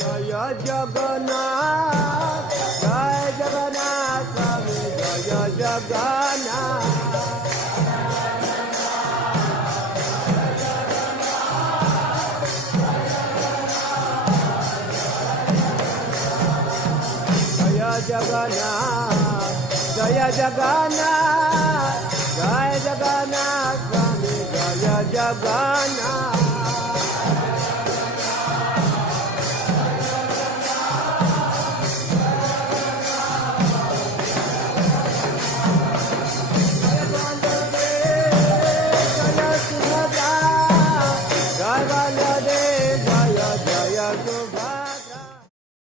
জয় জগন্নাথ জয় জগন্নাথ স্বামী জয় জগন্নাথ जगन्नाथ जय जगन्नाथ जय जगन्नाथ स्वामी जय जगन्नाथ जय बलदेव जय जय सुभद्रा